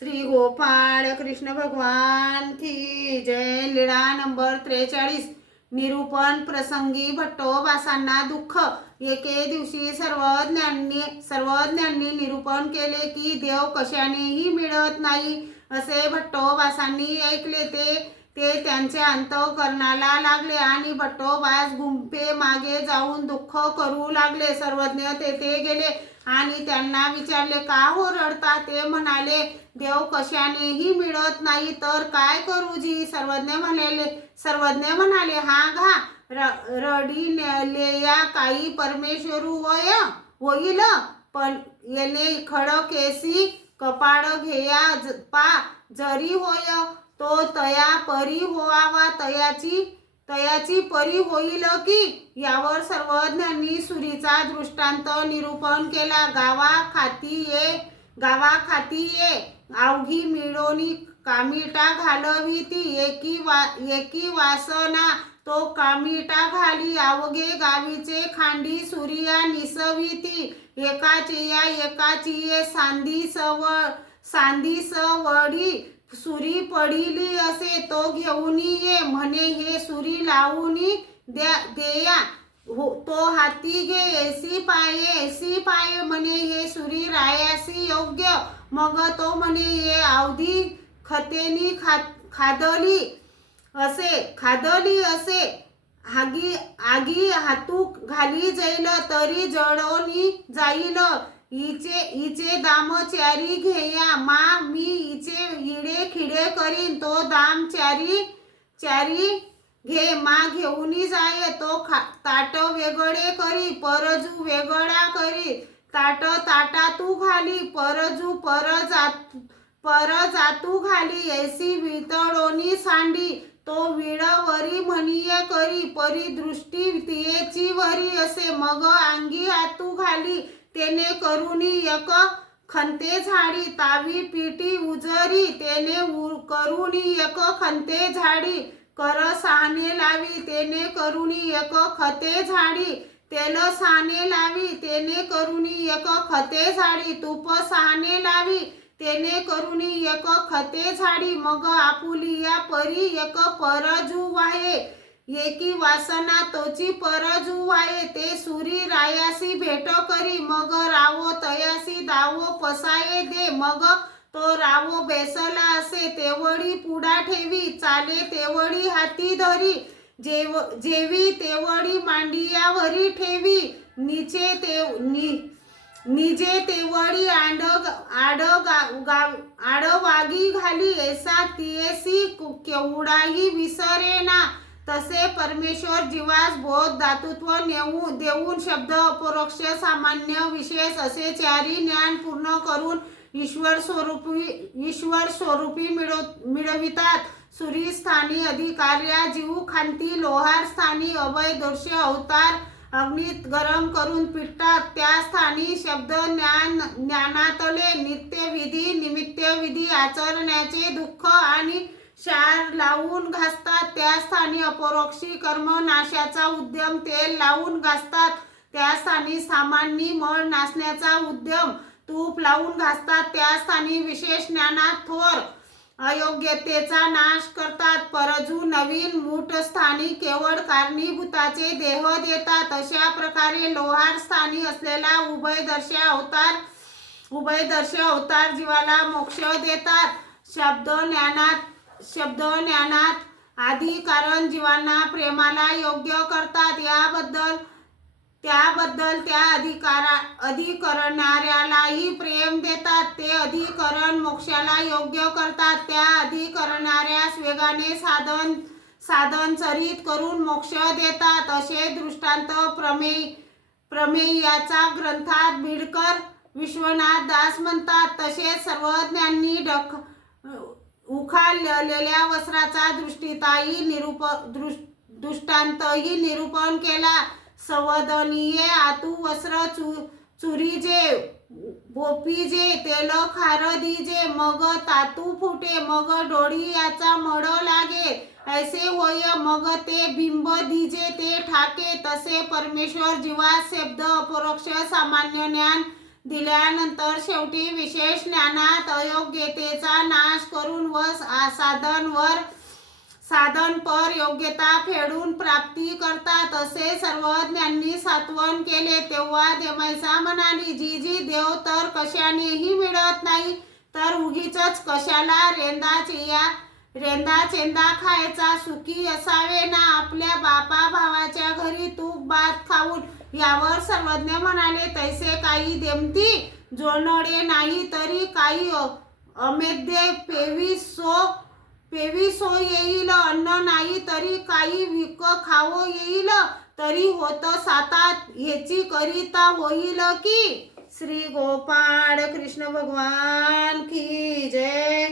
श्री गोपाळ कृष्ण भगवान की जय। लीळा नंबर 43। निरूपण प्रसंगी भट्टोबासांना दुःख। एके दिवशी सर्वज्ञांनी निरूपण केले की देव कशानेही मिळत नाही असे भट्टोबासांनी ऐकले। ते त्यांच्या अंतःकरणाला लागले आणि भट्टोबास गुंफे मागे जाऊन दुःख करू लागले। सर्वज्ञ तेथे गेले आणि त्यांना विचारले, का हो रडता? ते म्हणाले, देव कशानेही मिळत नाही तर काय करू जी? सर्वज्ञ म्हणाले, हा घा रडिलेया काही परमेश्वरू होईल, पण येणे खडकेसी कपाळ घेया पा जरी होय, तो तया परी होवावा तयाची परी होईल की? यावर सर्वज्ञांनी सुरीचा दृष्टांत निरूपण केला। गावाखाती ये अवघी मिळोनी कामिटा घालविती, एकी वासना तो कामिटा घाली, अवघे गावीचे खांडी सूर्या निसविती, एकाची सांदी सवडी सुरी पडिली असे तो घेऊन ये, म्हणे हे सुरी लावून देया, तो हाती घे ऐसी पाये म्हणे हे सुरी रायासी योग्य, मग तो म्हणे हे अवधी खतेनी खादली असे, आगी हातू घाली जाईल तरी जळोनी जाईल, हिचे दाम चारी घेया मा, मी हिचे हिडे खिडे करीन, तो दाम चारी घे मा घेऊनी जाय, तो ताट वेगळे करी परजू वेगळा करी, ताटा तू घाली परजू पर जातू घाली, ऐसी वितळोनी सांडी, तो विळवरी म्हणीये करी, परी दृष्टी तियेची वरी असे, मग अंगी हातू घाली तेने करुनी एक खंते झाडी, तावी पिटी उजरी तेने करुनी एक खंते झाडी, कर सहाने लावी तेने करुनी एक खते झाडी, तेल सहाने लावी तेने करुनी एक खते झाडी, तूप सहाने लावी तेने करुनी एक खते झाडी, मग आपुलिया परी एक परजू वाहे, एकी वासना तोची परजू वाहे, ते सुरी रायासी भेट करी, मग रावो तयासी दावो पसाये दे, मग तो रावो बेसला असे, तेवढी पुढा ठेवी चाले तेवढी हाती धरी, जेवी तेवढी मांडियावरी ठेवी, निजे तेवढी आडवागी घाली, ऐसा तियेसी केवढाही विसरेना, तसे परमेश्वर जीवास बोध दातृत्व देऊन शब्द अपरोक्ष सामान्य विशेष असे चारी ज्ञान पूर्ण करून ईश्वर स्वरूपी मिळवितात। सुरी स्थानी अधिकार्या जीव खांती, लोहार स्थानी अभय दर्श अवतार अग्नीत गरम करून पिटतात, त्या स्थानी शब्द ज्ञानातले नित्यविधी निमित्तविधी आचरण्याचे दुःख आणि क्षार लावून घासतात, त्या स्थानी अपरोक्षी कर्म नाशाचा उद्यम तेल लावून घासतात, त्या स्थानी सामान्य मळ नासण्याचा उद्यम तूप लावून घासतात, त्या स्थानी विशेष ज्ञानात थोर अयोग्यतेचा नाश करतात, परजू नवीन मूठ स्थानी केवळ कारणीभूताचे देह देतात, अशा प्रकारे लोहार स्थानी असलेला उभयदर्श अवतार जीवाला मोक्ष देतात। शब्द ज्ञानात आदी कारण जीवांना प्रेमाला योग्य करतात, त्याबद्दल त्या अधिकरणाऱ्यालाही प्रेम देतात, ते अधिकरण मोक्षाला योग्य करतात, त्या अधिकरणाऱ्यास वेगाने साधन चरित करून मोक्ष देतात, असे दृष्टांत प्रमेयाचा ग्रंथात बिडकर विश्वनाथ दास म्हणतात। तसेच सर्वज्ञांनी उखाळलेल्या वस्त्राचा दृष्टांतही निरूपण केला। संवदनीये आतू वस्त्र चुरीजे बोपीजे, तेल खार दीजे, मग तातू फुटे, मग डोळी याचा मड लागे, ऐसे होय, मग ते बिंब दीजे ते ठाके, तसे परमेश्वर जीवास शब्द अपरोक्ष सामान्य ज्ञान दिल्यानंतर शेवटी विशेष ज्ञानात अयोग्यतेचा नाश करून व साधन पर योग्यता फेडून प्राप्ती करतात असे सर्वज्ञांनी सात्वन केले. तेव्हा देवमाईसा म्हणाली, जी देव तर कशानेही मिळत नाही, तर उगीचच कशाला रेंदा चेंदा खायचा, सुखी असावे ना आपल्या बापा भावाच्या घरी तूप भात खाऊन. यावर सर्वज्ञ म्हणाले, तैसे काही देमती जोडणे नाही, तरी काही अमेध्ये पेविसो येईल. अन्न नाही तरी काही विक खावो येईल, तरी होत सातात ह्याची करिता होईल की. श्री गोपाळ कृष्ण भगवान की जय.